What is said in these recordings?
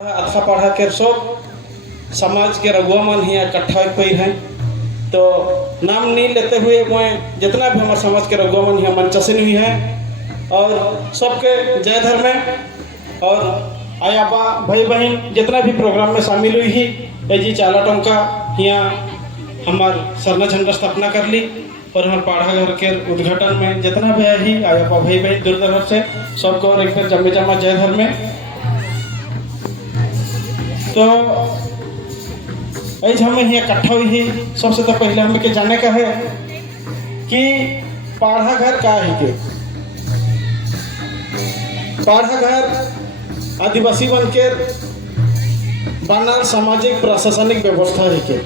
अच्छा पढ़ा के सब समाज के रघुआ मन ही इकट्ठा हुई हैं। तो नाम नहीं लेते हुए मैं जितना भी हमारे समाज के रघुआ मन यहाँ मंचसिन हुई हैं और सबके जय धर्म में और आया बा भाई बहन जितना भी प्रोग्राम में शामिल हुई ही जी चाला टोंका यहाँ हमार सरना झंडा स्थापना कर ली और हमारे पाढ़ा घर के उद्घाटन में जितना भी है ही आया बा भाई बहन दूर दराज से सबको और एक बार जमे जमा जय धर्म में। तो ऐज हमें यहाँ इकट्ठा हुई है। सबसे तो पहले हमें के जाने का है कि पाढ़ा घर का है के पाढ़ा घर आदिवासी बन के बनल सामाजिक प्रशासनिक व्यवस्था है के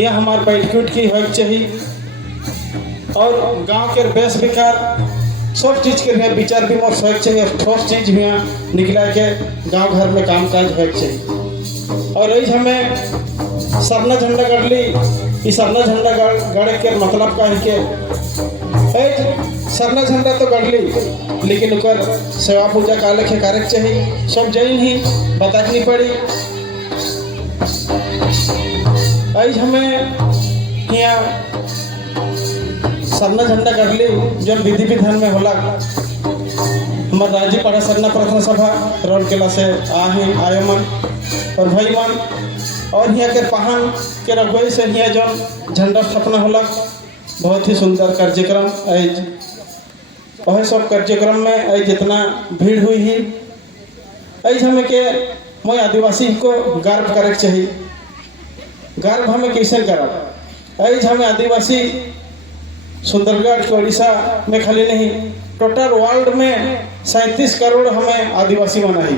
यह हमारे बैठकुट की होनी चाहिए और गांव के बेस विकार सब चीज़ के लिए विचार विमर्श होना चाहिए। ठोस चीज़ यहाँ निकला के गांव घर में काम काज होना चाहिए। और यही हमें सरना झंडा गढ़ ली। इस सरना झंडा गढ़ के मतलब का है कि सरना झंडा तो गढ़ ली लेकिन उकर सेवा पूजा का लेखे कार्य चाहिए। सब जैन ही बतानी पड़ी। आज हमें यहाँ सरना झंडा कर ली जो विधि विधान में होला हमारे राज्य पाढ़ा सरना प्रार्थना सभा रौनकेला से आयो मन और भाई मन और यहाँ के पहान के रघुई से यहाँ जो झंडा स्थापना होला बहुत ही सुंदर कार्यक्रम। आज वह सब कार्यक्रम में आज जितना भीड़ हुई ही आज हमें के मैं आदिवासी को गर्व करे चाहिए। गर्व हमें कैसे करब आज हमें आदिवासी सुंदरगढ़ उड़ीसा में खाली नहीं टोटल वर्ल्ड में 37 करोड़ हमें आदिवासी मना ही।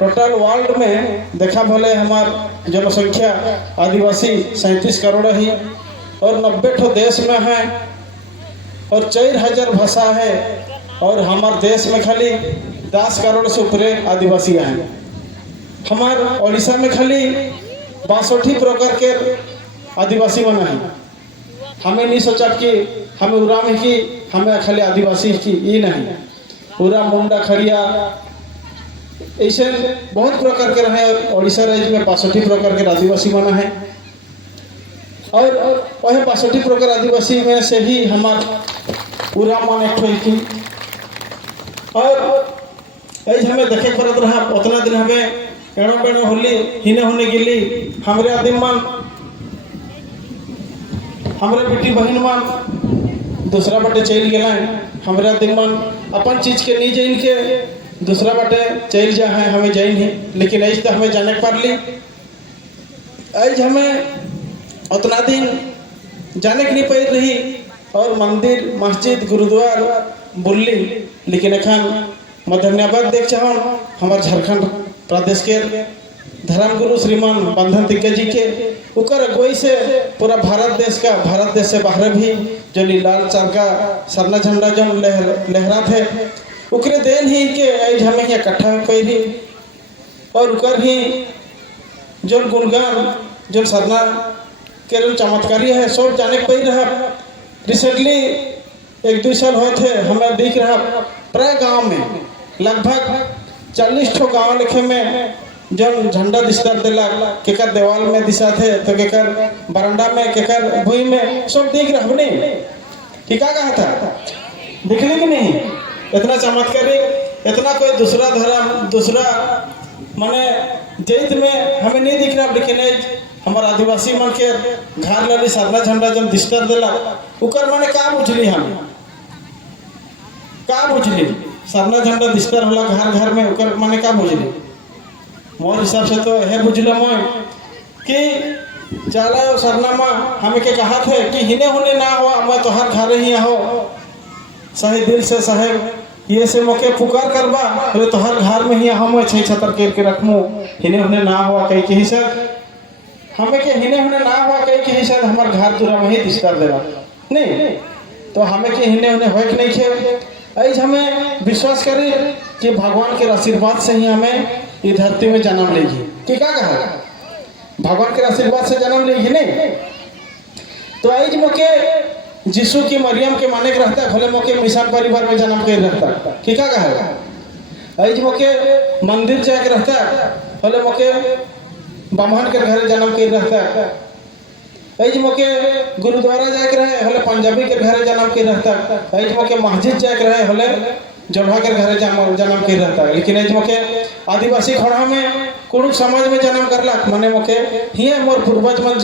टोटल वर्ल्ड में देखा भले हमार जनसंख्या आदिवासी 37 करोड़ ही और 90 ठो देश में है और 4000 भाषा है और हमारे देश में खाली 10 करोड़ से ऊपरे आदिवासी हैं। हमार उड़ीसा में खाली 62 प्रकार के आदिवासी मना है। हमें नहीं सोचा कि हमें उराम ही की हमें खाली आदिवासी की ये नहीं उराम मुंडा खड़िया ऐसे बहुत प्रकार के रहे और उड़ीसा राज्य में 62 प्रकार के आदिवासी मना है और वह 62 प्रकार आदिवासी में से ही हमार उराम मन एक की और ऐसे हमें देखे पड़त रहा उतना दिन हमें एड़ो पेड़ो होली हिने होने गिली हमारे आदिम मन हमारे बेटी बहन मन दूसरा बाटे चल गए हमारे आदिम मन अपन चीज के नहीं जान के दूसरा बाटे चल जा है हमें जान ही लेकिन ऐसे तो हमें जाने पर ली आज हमें उतना दिन जाने की नहीं पाई रही और मंदिर मस्जिद गुरुद्वार बुल्ली लेकिन अखान मैं धन्यवाद देख चाहूँ हमारे झारखंड प्रदेश के धर्मगुरु श्रीमान बंधन तिग्गा जी के उकर अगुवाई से पूरा भारत देश से बाहर भी जो लाल चरका सरना झंडा जो लहरा थे उकरे देन ही के आज हमें यहाँ इकट्ठा कोई ही और उकर ही जो गुणगान जो सरना के जो चमत्कारी है सब जाने पाई रहा। रिसेंटली 1-2 साल होते हमें दिख रहा प्राय गांव में लगभग 40 ठो गाँव लिखे में जब झंडा दिशा दिला केकर देवाल में दिशा थे तो केकर बरंडा में केकर भूई में सब दिख रहा नहीं ठीक है कहा था दिखने की नहीं इतना चमत्कारी इतना कोई दूसरा धर्म दूसरा माने जैत में हमें नहीं दिख रहा लेकिन हमारे आदिवासी मन के घर लली सरना झंडा जब दिशा दिला उकर माने का बुझली हम का बुझली सरना झंडा दिशा होला घर घर में उकर माने का बुझली मोर हिसाब से तो यह बुझल मैं कि चाला सरनामा हमें के कहा थे कि हिने होने ना हुआ मैं तो हर घर ही हो सही दिल से साहेब ये से मौके पुकार करबा तो हर घर में ही हम छह छतर के रखमू हिने होने ना हुआ कहीं के ही सर हमें के हिने होने ना हुआ कहीं के ही सर हमारे घर दूरा में ही दिशा देगा नहीं तो हमें के हिने होने हो नहीं खे ऐसे हमें विश्वास करें कि भगवान के आशीर्वाद से ही हमें ये धरती में जन्म लेगी कि क्या कहा भगवान के आशीर्वाद से जन्म लेगी नहीं तो आज मौके यीशु की मरियम के माने के रहता भले मौके मिशन परिवार में जन्म कर रहता कि क्या कहा ऐज मोके मंदिर जाके रहता हले मोके बामहन के घर जन्म के रहता ऐज मोके गुरुद्वारा जाके रहे हले पंजाबी के घर जन्म के रहता ऐज मोके मस्जिद जाके रहे हले जोल्हा के घर जन्म के रहता लेकिन ऐज मोके आदिवासी खड़ा में कुड़ुक समाज में जन्म करलक माने मोके ही मोर पूर्वज मन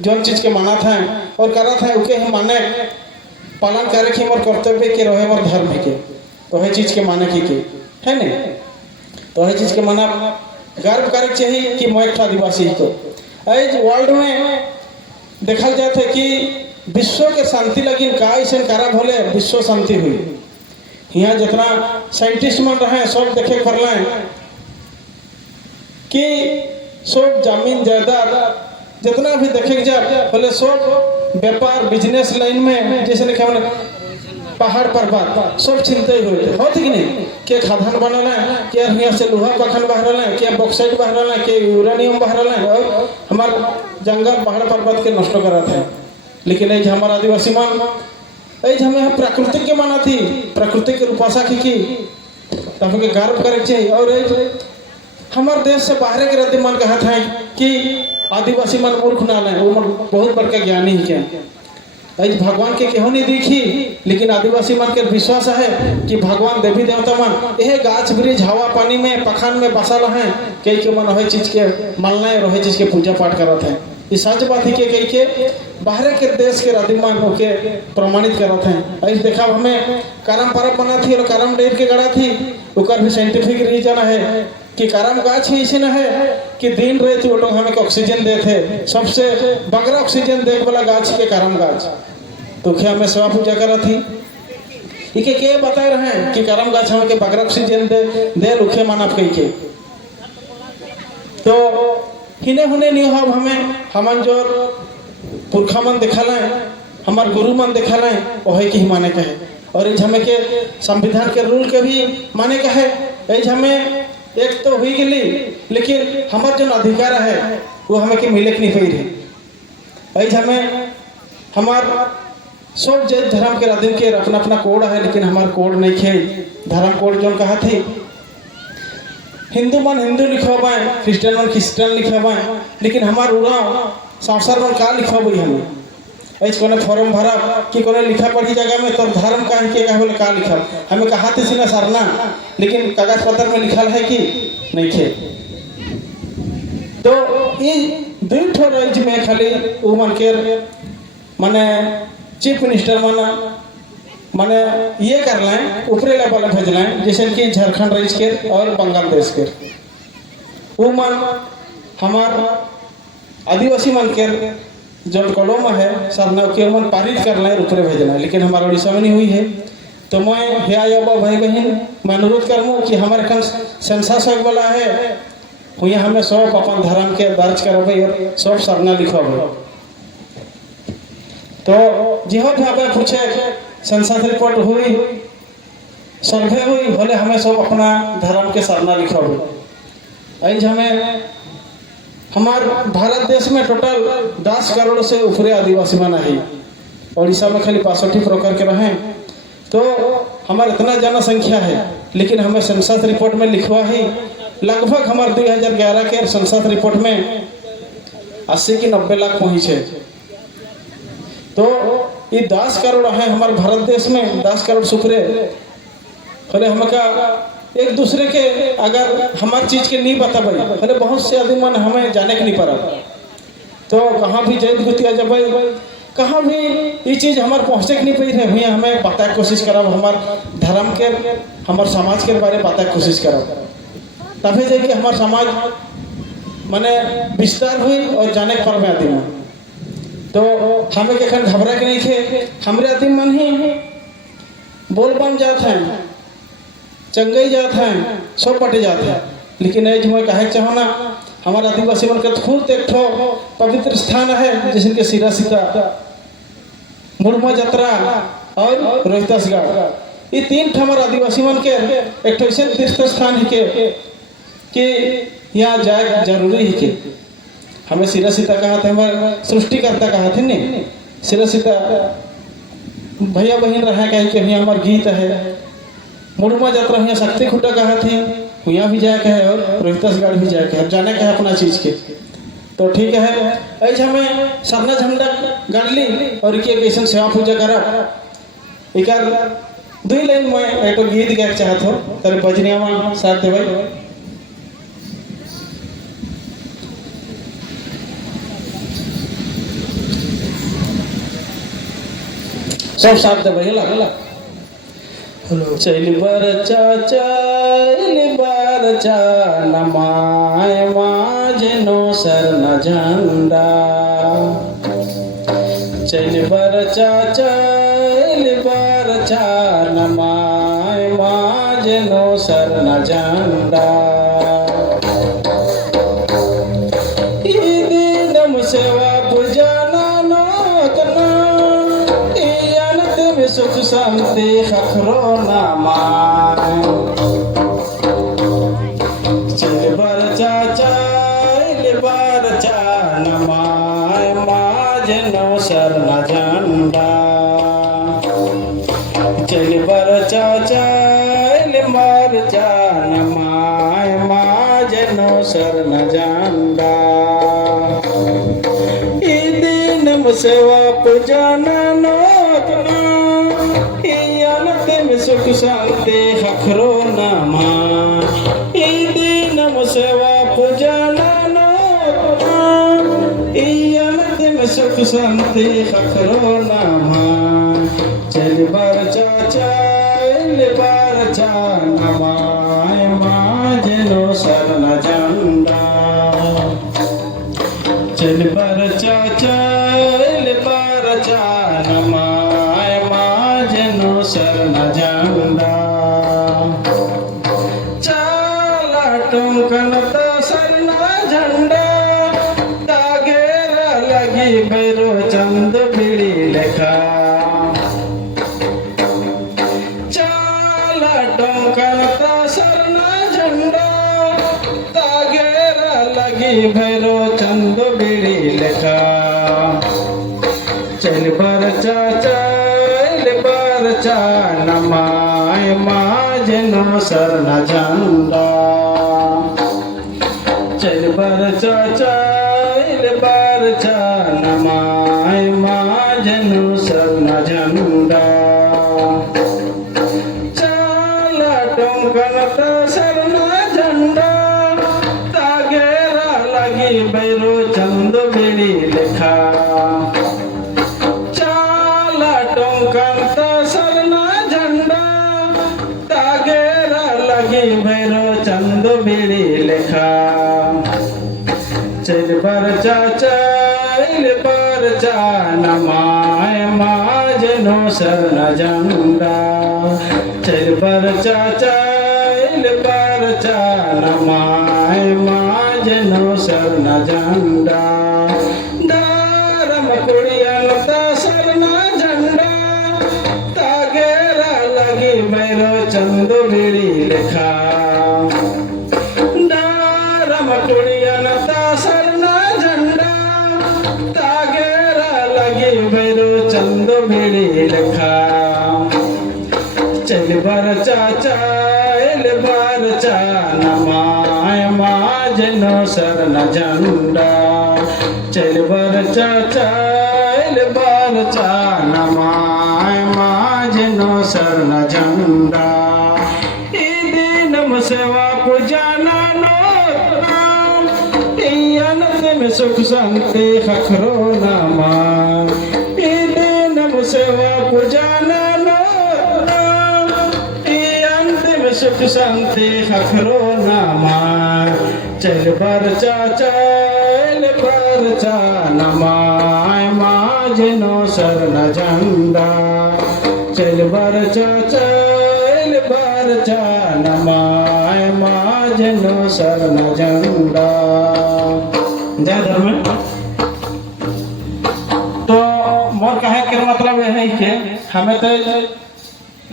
जो चीज के माना था और करा था उके ही माने पालन करे कि मोर कर्तव्य के रहे मोर धर्म के तो है चीज के माने की है नहीं तो है चीज के माना गर्व करे चाहिए कि मैं एक आदिवासी को आज वर्ल्ड में देखा जाता है कि विश्व के शांति लगी का ऐसा करा भले विश्व शांति हुई यहाँ जितना साइंटिस्ट मन रहे सब देखे कर कि सब जमीन जायदाद जितना भी देखे जाए बोले सब व्यापार बिजनेस लाइन में जैसे लिखा मैंने पहाड़ पर्वत सब चिंते हुए होती कि नहीं के खादान बनल है के यहाँ से लोहा पखन बहरल है के बॉक्साइट बहरल है के यूरेनियम बहरल है और हमार जंगल पहाड़ पर्वत के नष्ट करत है लेकिन ये हमारा आदिवासी मान ये हमें प्राकृतिक के माना थी प्राकृतिक के रूपासा की तब के गर्व करे चाहिए और हमारे देश से बाहर के रहते मन कहा था कि आदिवासी मन मूर्ख ना है वो मन बहुत बड़का ज्ञानी ही क्या आज भगवान के केहो नहीं दिखी लेकिन आदिवासी मन के विश्वास है कि भगवान देवी देवता मन यह गाछ वृक्ष हवा पानी में पखान में बसल है कई के मन वही चीज के मानना है वही चीज के पूजा पाठ करत है ये सच बात है कि कई के बाहर के देश के राधिमान होके प्रमाणित करत हैं ऐसे देखा हमें करम परब बना थी और करम डेर के गड़ा थी उकर भी साइंटिफिक रीजन है कि करम गाछ ही ऐसे न है कि दिन रात वो लोग हमें ऑक्सीजन देते सबसे बगरा ऑक्सीजन देख वाला गाछ के करम गाछ तो क्या हमें सेवा पूजा करा थी इके के बता रहे हैं कि करम गाछ हमें के बगरा ऑक्सीजन दे रुखे मानव कई के तो हिने हुने नहीं हो हमें हमन जो पुरखा मन दिखल है हमार गुरु मन दिखल है वही की माने का है और इस हमें के संविधान के रूल के भी माने का है इस हमें एक तो हुई गई लेकिन हमार जो अधिकार है वो हमें के मिले नहीं पाई रही ऐसे हमें हमार सब जैन धर्म के राधीन के अपना अपना कोड है लेकिन हमार कोड नहीं खे धर्म कोड जो कहा थी हिंदू मन हिंदू लिखवाए क्रिश्चियन मन क्रिश्चियन लिखवाए लेकिन हमार उड़ा संसार मन का लिखवाई हमें ऐसे कोने फॉर्म भरा कि कोने लिखा पढ़ी जगह में तो धर्म का के बोले का लिखा हमें कहा थे सीना सरना लेकिन कागज पत्र में लिखल है कि नहीं थे तो ये दो ठो राज्य में खाली वो मन के माने चीफ मिनिस्टर माने ये कर लें ऊपरी लेवल भेज लें जैसे कि झारखंड राज्य के और बंगाल देश के वो मन हमार आदिवासी मन के जो कलम है सरना के मन पारित कर लें ऊपरे भेजना लेकिन हमारे उड़ीसा में नहीं हुई है तो मैं हे भाई बहन मैं अनुरोध करूँ कि हमारे खन सेंसस वाला है हुई हमें सब अपन धर्म के दर्ज करबे और सब सरना लिखबे तो जिहो भी हमें पूछे सेंसस रिपोर्ट हुई सर्वे हुई भले हमें सब अपना धर्म के सरना लिखबे ऐज हमें हमारे भारत देश में टोटल 10 करोड़ से ऊपरे आदिवासी मन है उड़ीसा में खाली 65 प्रकार के रहे तो हमारे इतना जनसंख्या है लेकिन हमें सेंसस रिपोर्ट में लिखवा है लगभग हमारे 2011 के सेंसस रिपोर्ट में 80 की 90 लाख पहुँचे तो ये 10 करोड़ है हमारे भारत देश में 10 करोड़ सुखरे खले हमें का एक दूसरे के अगर हमारी चीज के नहीं बता भाई अरे बहुत से आदमी मन हमें जाने के नहीं पड़ा तो कहाँ भी जय गुतिया जब कहाँ भी ये चीज हमारे पहुँचे नहीं पाई है भैया हमें बताए कोशिश करा हमारे धर्म के हमारे समाज के बारे में बताए कोशिश करा तभी जाके हमारे समाज माने विस्तार हुई और जाने पर में आदमी तो हमें के घबरा के नहीं थे हमारे आदमी मन ही बोल बन जाते हैं चंगई जाते हैं सब पटे जाते हैं लेकिन ऐज मैं कहे चाहो ना हमारे आदिवासी मन के खुद एक ठो पवित्र स्थान है जैसे कि सिरा सीता मुरमा जत्रा और रोहितसगढ़ ये 3 हमारे आदिवासी मन के एक ठो ऐसे तीर्थ स्थान है कि यहाँ जाए जरूरी है कि हमें सिरा सीता कहा था हमारे सृष्टिकर्ता कहा थे नहीं सिरा सीता भैया बहन रहे कहे कि यहाँ हमारे गीत है मुड़मा यात्रा हुआ शक्ति खुटा कहा थी, हुआ भी जाए के है और रोहितसगढ़ भी जाए के है, जाने का है अपना चीज के। तो ठीक है, ऐसे हमें सरना झंडा गाड़ ली और के कैसे सेवा पूजा करा एक दुई लाइन में एक गीत गाय चाहत हो तेरे बजनिया में साथ दे भाई सब साथ दे भाई लगा चल बर चा नमाय माजनो सरना झंडा चल बर चा नमाय माजनो सरना झंडा दीदम सेवा पूजना नोतना सुख शांति खखरो नामा चल बर चा नमाय माजनो सरना झंडा चल बर चा नमाय माजनो सरना झंडा दीनम सेवा पूजना नोतना सुख शांति खखरो नामा दीनम सेवा पूजना सुख शांति खखरो नामा चल बर चा नमाय माजनो सरना झंडा चल बर चा नमाय माजनो सरना झंडा चाला टोकनता सरना झंडा तागेरा लगी भैरो चंद बिड़ी लेखा चाला टोकनता सरना झंडा तागेरा लगी भैरो चंद बिड़ी लेखा चल बर चा नमाय माजनो सरना झंडा चल बर चा नमाय माजनो सरना झंडा चाला टोकनता सरना झंडा तागेरा लगी भैरो चंद बिड़ी लेखा भैरो चंद बिड़ी लेखा चल बर चा नमाय माजनो सरना झंडा चल बर चा नमाय माजनो सरना झंडा दारम कुड़ियनता सरना झंडा तागेरा लगी भैरो चंद बिड़ी लेखा दारम कुड़ियनता सरना झंडा तागेरा लगी भैरो चंद बिड़ी लेखा चल बर चा नमाय माजनो सरना झंडा चल बर चा नमाय माजनो सरना झंडा दीनम सेवा पूजना में सुख शांति खखरो नामा दीनम सेवा पूजना सुख शांति खखरो नामा चल बर चा नमाय माजनो सरना झंडा चल बर चा नमाय माजनो सरना झंडा जय धर्म। तो मोर कहे के मतलब यह है कि हमें तो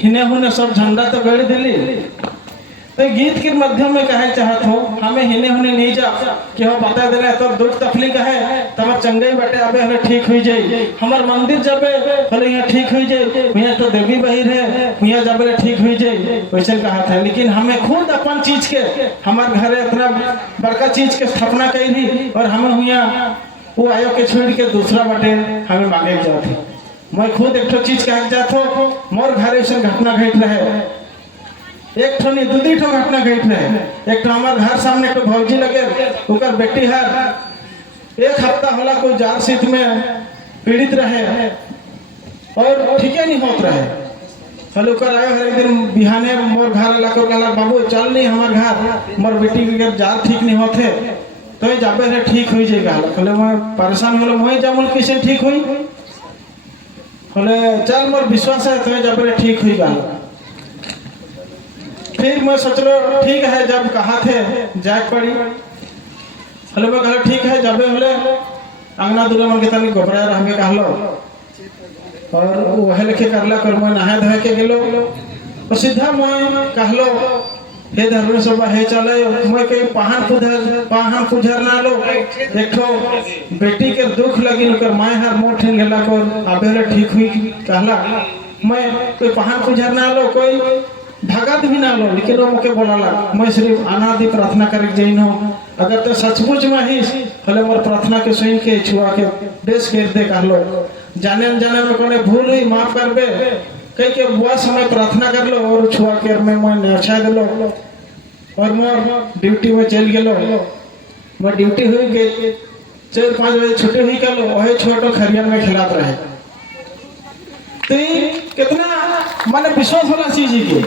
हिने हुने सब झंडा तो गड़ दिली तो गीत के माध्यम में कहे चाहत हो हमें हमें हिने होने नहीं जा कि हम बता देना तो दुख तकलीफ है तमर चंगई बटे अबे हले ठीक हुई जाए हमार मंदिर जबे हले यहाँ ठीक हुई जाए यहाँ तो देवी बहिर है यहाँ जबे ठीक हुई जाए वैसे कहा था। लेकिन हमें खुद अपन चीज के हमारे घर इतना बड़का चीज के स्थापना करी और हमें यहाँ वो आयो के छोड़ के दूसरा बटे हमें मांगे जाते। मैं खुद एक चीज कह जाता मोर घर ऐसा घटना घट रहे एक ठो नहीं दू ठो घटना घट रहे। एक ठो हमारे घर सामने एक भौजी लगे उकर बेटी है एक हफ्ता होला कोई जार शीत में पीड़ित रहे और ठीक नहीं होत रहे। हल उकर आयो हर एक दिन बिहाने मोर घर लाकर कहला बाबू चल नहीं हमार घर मोर बेटी के जार ठीक नहीं होते तो जाबे रे ठीक हो जाएगा। कहले मैं परेशान होलो मैं जामुल कैसे ठीक हुई हले चल मोर विश्वास है तो जाबे रे ठीक हुई गल। फिर मैं सोच लो ठीक है जब कहा थे जाग पड़ी हले मैं कहला ठीक है जाबे हले अंगना दूर मन के तनी गोबरा रहबे कहलो और वह लिखे करला कर मैं नहा धोए के गेलो और सीधा मैं कहलो हे धर्म सभा हे चले मैं के पाहन पुजर ना लो एक ठो बेटी के दुख लगी कर माय हर मोठ गेला को आबेले ठीक हुई कहला मैं कोई पाहन पुजर ना लो कोई भगत भी ना लो। लेकिन वो मुके बोलाला मैं सिर्फ अनादि प्रार्थना कर जैन हो अगर तो सचमुच में ही हले मोर प्रार्थना के सुन के छुआ के बेस कर दे कहलो जाने में कोने भूल हुई माफ कर दे कई के बुआ समय प्रार्थना कर लो और छुआ के मैं नचा दिलो और मोर ड्यूटी में चल गेलो मैं ड्यूटी हुई गई 4-5 बजे छुट्टी हुई कलो वही छोटो खरियान में खिलात रहे। तो कितना माने विश्वास वाला चीज है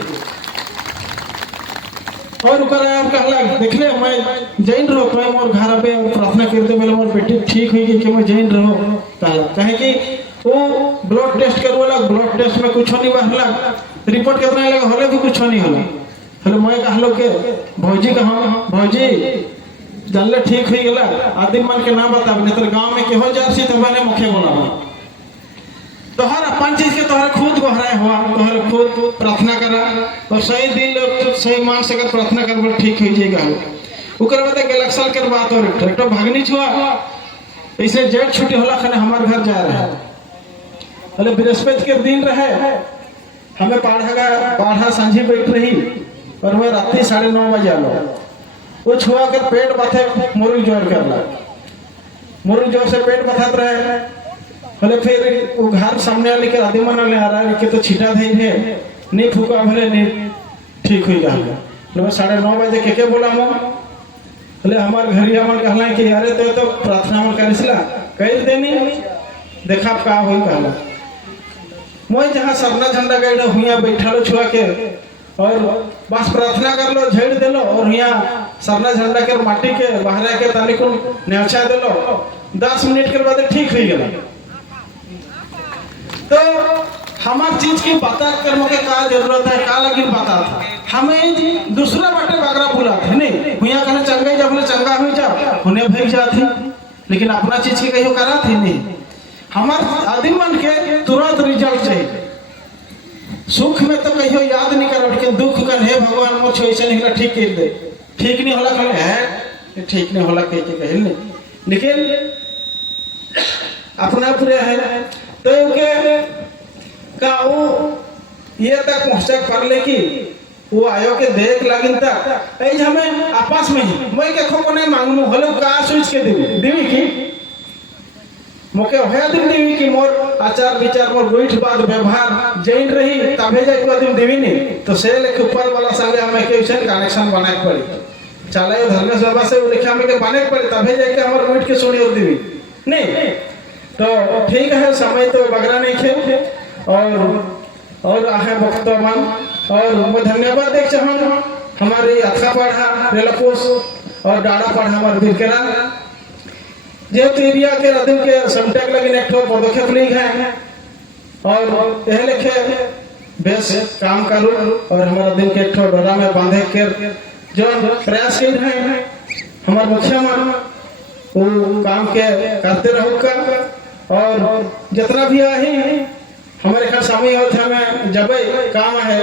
और कहला देख ले मैं जैन रहो मैं मोर घर पे और प्रार्थना कर दे मोर बेटी ठीक हुई कि मैं जैन रहो कहला कहे कि वो ब्लड टेस्ट करवाला ब्लड टेस्ट में कुछ नहीं बहला रिपोर्ट कितना लगा हले भी कुछ नहीं होला हले मैं कहलो के भौजी का हम भौजी जानले ठीक हुई गेला आदमी मन के नाम बताब नहीं तो गांव में के हो जासी तो मैंने मुखे बोला तोहर अपन चीज के तोहर खुद गोहराए हुआ तोहर खुद प्रार्थना करा और सही दिल और सही मान से अगर प्रार्थना कर ठीक हो जाएगा। उकर बाद गैलेक्सल के बात और एक तो भागनी छुआ ऐसे जेठ छुट्टी होला खने हमार घर जा रहा है बोले बृहस्पति के दिन रहे हमें पाढ़ा सांझी बैठ रही और मैं रात्रि 9:30 बजे आलो वो छुआ के पेट बथे मुर्गी जोर करला मुर्गी जोर से पेट बथात रहे हले फिर वो घर सामने वाले के आदमी मन ले आ रहा है कि तो छिटा दे है नहीं फूका भले नहीं ठीक हुई गया। मैं 9:30 बजे के बोला मो हले हमार घरिया मन कहला कि अरे तो प्रार्थना मन करिसला कह देनी देखा का होई कहला मैं जहां सरना झंडा गइडा हुइया बैठालो छुआ के और बस प्रार्थना कर लो झेड़ देलो और यहाँ सरना झंडा के माटी के बहरा के ताली को न्याचा देलो 10 मिनट के बाद ठीक हुई गया। तो हमार चीज की बता कर मुझे का जरूरत है का लगी बता था हमें दूसरा बाटे बगरा बुला थे नहीं हुआ कहने चंगा जब चंगा हुई जा उन्हें भेज जाती लेकिन अपना चीज की कहीं करा थी नहीं हमार आदमी मन के तुरंत रिजल्ट चाहिए सुख में तो कहियो याद नहीं करो लेकिन दुख का हे भगवान मोर ऐसे नहीं ठीक कर दे ठीक नहीं होला कहले है ठीक नहीं होला कह के कहल नहीं लेकिन अपना पूरे है तो के का वो ये तक पहुंचा कर ले कि वो आयो के देख लगिन तक ऐ हमें आपस में ही मैं के खो को नहीं मांगनु हलो का सोच के देवी की मोके होया दिन देवी की मोर आचार विचार मोर गोइठ बात व्यवहार जैन रही तबे जाय को दिन देवी नहीं तो से लेके ऊपर वाला संगे हमें के विषय कनेक्शन बनाए पड़ी चले धर्म सभा से लिखा हमें के बनाए पड़ी तबे जाय के हमर गोइठ के सुनी और देवी नहीं तो ठीक है समय तो बगरा नहीं खे और आहे भक्तमान और मैं धन्यवाद देख चाहूँ हमारी अथा पढ़ा रेलपोस और डाड़ा पढ़ा हमारे बिरकेरा जेहेतु एरिया के रदिन के समटेक लगी एक पदक्षेप ली है और यह लिखे बेस काम करूँ और हमारा दिन के एक डोरा में बांधे के जो प्रयास कर रहे हैं हमारे मुखिया मान वो काम के करते रहो का और जितना भी आहे हमारे घर सामने होता है जब काम है